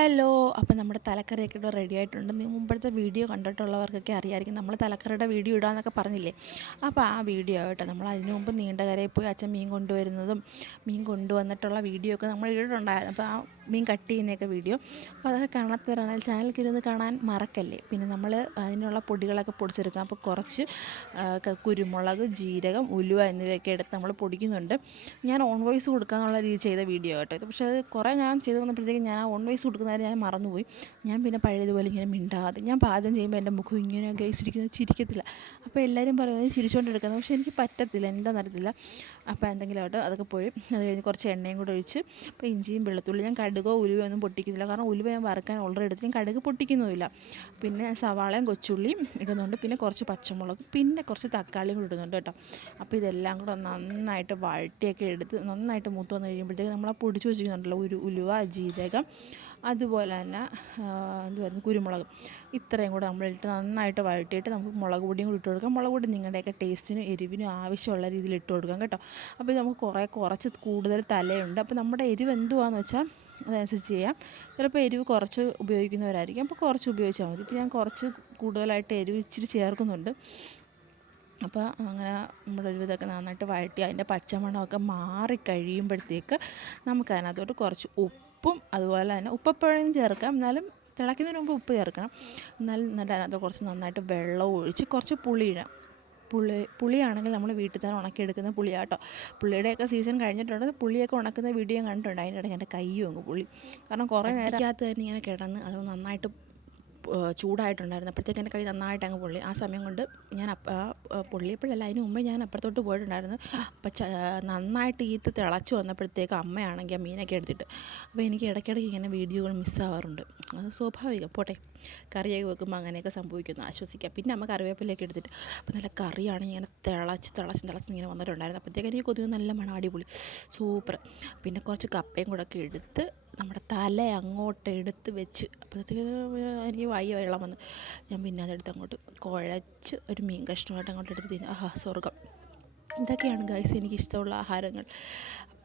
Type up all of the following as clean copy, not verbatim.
Hello. അപ്പോൾ നമ്മുടെ തലക്കറിയൊക്കെ ഇവിടെ റെഡി ആയിട്ടുണ്ട്. മുമ്പത്തെ വീഡിയോ കണ്ടിട്ടുള്ളവർക്കൊക്കെ അറിയാമായിരിക്കും. നമ്മൾ തലക്കറിയുടെ വീഡിയോ ഇടാമെന്നൊക്കെ പറഞ്ഞില്ലേ. അപ്പോൾ ആ വീഡിയോ ആവട്ടെ. നമ്മൾ അതിന് മുമ്പ് നീണ്ടകരയിൽ പോയി അച്ഛൻ മീൻ കൊണ്ടുവരുന്നതും മീൻ കൊണ്ടുവന്നിട്ടുള്ള വീഡിയോ ഒക്കെ നമ്മൾ ഇട്ടിട്ടുണ്ടായിരുന്നു. അപ്പോൾ ആ മീൻ കട്ട് ചെയ്യുന്നതൊക്കെ വീഡിയോ. അപ്പോൾ അതൊക്കെ കാണാത്തവരാണെങ്കിൽ ചാനലിൽ ഇരുന്ന് കാണാൻ മറക്കല്ലേ. പിന്നെ നമ്മൾ അതിനുള്ള പൊടികളൊക്കെ പൊടിച്ചെടുക്കാം. അപ്പോൾ കുറച്ച് കുരുമുളക്, ജീരകം, ഉലുവ എന്നിവയൊക്കെ എടുത്ത് നമ്മൾ പൊടിക്കുന്നുണ്ട്. ഞാൻ ഓൺ വോയിസ് കൊടുക്കാന്നുള്ള രീതി ചെയ്ത വീഡിയോ കേട്ടോ ഇത്. പക്ഷേ അത് കുറേ ഞാൻ ചെയ്ത് വന്നപ്പോഴത്തേക്കും ഞാൻ ആ ഓൺ വോയിസ് കൊടുക്കുന്നതായിട്ട് ഞാൻ മറന്നുപോയി. ഞാൻ പിന്നെ പഴയതുപോലെ ഇങ്ങനെ മിണ്ടാതെ ഞാൻ പാചകം ചെയ്യുമ്പോൾ എൻ്റെ മുഖം ഇങ്ങനെ ഗൈസിരിക്കുന്നത് ചിരിക്കത്തില്ല. അപ്പോൾ എല്ലാവരും പറയുന്നത് ചിരിച്ചുകൊണ്ടെടുക്കുന്നത്, പക്ഷേ എനിക്ക് പറ്റത്തില്ല, എന്താണെന്ന് അറിയത്തില്ല. അപ്പോൾ എന്തെങ്കിലും ആവട്ടെ, അതൊക്കെ പോയി അത് കഴിഞ്ഞ് കുറച്ച് എണ്ണയും കൂടെ ഒഴിച്ച് ഇപ്പോൾ ഇഞ്ചിയും വെളുത്തുള്ളി, ഞാൻ കടുകോ ഉലുവയോ ഒന്നും പൊട്ടിക്കുന്നില്ല. കാരണം ഉലുവ ഞാൻ വറുക്കാൻ ഓൾറെഡി എടുത്ത് ഞാൻ കടുക് പൊട്ടിക്കുന്നുമില്ല. പിന്നെ സവാളയും കൊച്ചുള്ളിയും ഇടുന്നുണ്ട്, പിന്നെ കുറച്ച് പച്ചമുളക്, പിന്നെ കുറച്ച് തക്കാളിയും കൂടി ഇടുന്നുണ്ട് കേട്ടോ. അപ്പോൾ ഇതെല്ലാം കൂടെ നന്നായിട്ട് വഴറ്റിയൊക്കെ എടുത്ത് നന്നായിട്ട് മൂത്ത് വന്ന് കഴിയുമ്പോഴത്തേക്ക് നമ്മൾ ആ പൊടിച്ച് വെച്ചിരിക്കുന്നുണ്ടല്ലോ, ഉലുവ, ജീരകം, അതുപോലെ തന്നെ എന്തുവായിരുന്നു, കുരുമുളക്, ഇത്രയും കൂടെ നമ്മളിട്ട് നന്നായിട്ട് വഴറ്റിയിട്ട് നമുക്ക് മുളക് പൊടിയും കൂടി ഇട്ട് കൊടുക്കാം. മുളക് പൊടി നിങ്ങളുടെയൊക്കെ ടേസ്റ്റിനും എരിവിനും ആവശ്യമുള്ള രീതിയിൽ ഇട്ട് കൊടുക്കാം കേട്ടോ. അപ്പോൾ ഇത് നമുക്ക് കുറച്ച് കൂടുതൽ തലയുണ്ട്. അപ്പോൾ നമ്മുടെ എരിവ് എന്തുവാന്ന് വെച്ചാൽ അതനുസരിച്ച് ചെയ്യാം. ചിലപ്പോൾ എരിവ് കുറച്ച് ഉപയോഗിക്കുന്നവരായിരിക്കും, അപ്പോൾ കുറച്ച് ഉപയോഗിച്ചാൽ മതി. ഇപ്പോൾ ഞാൻ കുറച്ച് കൂടുതലായിട്ട് എരിവ് ഇച്ചിരി ചേർക്കുന്നുണ്ട്. അപ്പോൾ അങ്ങനെ നമ്മളൊരുവിധമൊക്കെ നന്നായിട്ട് വഴറ്റി അതിൻ്റെ പച്ചമണമൊക്കെ മാറിക്കഴിയുമ്പോഴത്തേക്ക് നമുക്കതിനകത്തോട്ട് കുറച്ച് ഉപ്പും അതുപോലെ തന്നെ ഉപ്പെപ്പോഴും ചേർക്കാം, എന്നാലും തിളയ്ക്കുന്നതിന് മുമ്പ് ഉപ്പ് ചേർക്കണം. എന്നാലും എന്നിട്ട് അതിനകത്ത് കുറച്ച് നന്നായിട്ട് വെള്ളം ഒഴിച്ച് കുറച്ച് പുളി ഇടാം. പുളിയാണെങ്കിൽ നമ്മൾ വീട്ടിൽ തന്നെ ഉണക്കിയെടുക്കുന്ന പുളിയാട്ടോ. പുളിയുടെയൊക്കെ സീസൺ കഴിഞ്ഞിട്ടുണ്ട്. പുളിയൊക്കെ ഉണക്കുന്ന വീഡിയോ ഞാൻ കണ്ടിട്ടുണ്ട്. അതിൻ്റെ ഇടയ്ക്ക് എൻ്റെ കയ്യും അങ്ങ് പുളി, കാരണം കുറേ നേരത്തിനകത്ത് തന്നെ ഇങ്ങനെ കിടന്ന് അത് നന്നായിട്ട് ചൂടായിട്ടുണ്ടായിരുന്നു. അപ്പോഴത്തേക്ക് എൻ്റെ കൈ നന്നായിട്ട് അങ്ങ് പൊള്ളി. ആ സമയം കൊണ്ട് ഞാൻ പൊള്ളിയപ്പോഴല്ല, അതിന് മുമ്പേ ഞാൻ അപ്പുറത്തോട്ട് പോയിട്ടുണ്ടായിരുന്നു. അപ്പോൾ നന്നായിട്ട് ഈത്ത് തിളച്ച് വന്നപ്പോഴത്തേക്ക് അമ്മയാണെങ്കിൽ ആ മീനൊക്കെ എടുത്തിട്ട്, അപ്പോൾ എനിക്ക് ഇടയ്ക്കിടയ്ക്ക് ഇങ്ങനെ വീഡിയോകൾ മിസ്സാവാറുണ്ട്. അത് സ്വാഭാവികം, പോട്ടെ. കറിയൊക്കെ വെക്കുമ്പോൾ അങ്ങനെയൊക്കെ സംഭവിക്കുന്നു, ആശ്വസിക്കാം. പിന്നെ അമ്മ കറിവേപ്പിലൊക്കെ എടുത്തിട്ട്, അപ്പോൾ നല്ല കറിയാണ് ഇങ്ങനെ തിളച്ച് ഇങ്ങനെ വന്നിട്ടുണ്ടായിരുന്നു. അപ്പോഴത്തേക്ക് എനിക്ക് കൊതിവ് നല്ല മണം, അടിപൊളി, സൂപ്പർ. പിന്നെ കുറച്ച് കപ്പയും കൂടെ ഒക്കെ എടുത്ത് നമ്മുടെ തല അങ്ങോട്ട് എടുത്ത് വെച്ച്, അപ്പോഴത്തേക്ക് എനിക്ക് വെള്ളം വന്ന് ഞാൻ പിന്നെ അതെടുത്ത് അങ്ങോട്ട് കുഴച്ച് ഒരു മീൻ കഷ്ണമായിട്ട് അങ്ങോട്ട് എടുത്ത് തിന്നു. സ്വർഗം. ഇതൊക്കെയാണ് ഗൈസ് എനിക്കിഷ്ടമുള്ള ആഹാരങ്ങൾ.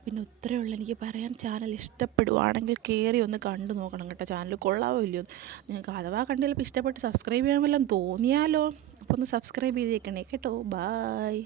പിന്നെ ഉത്തരവുള്ള എനിക്ക് പറയാൻ, ചാനൽ ഇഷ്ടപ്പെടുവാണെങ്കിൽ കയറി ഒന്ന് കണ്ടു നോക്കണം കേട്ടോ. ചാനൽ കൊള്ളാവോ ഇല്ലയോ നിങ്ങൾക്ക്, അഥവാ കണ്ടില്ലപ്പോൾ ഇഷ്ടപ്പെട്ട് സബ്സ്ക്രൈബ് ചെയ്യാൻ വല്ലതും തോന്നിയാലോ, അപ്പോൾ ഒന്ന് സബ്സ്ക്രൈബ് ചെയ്തേക്കണേ കേട്ടോ. ബായ്.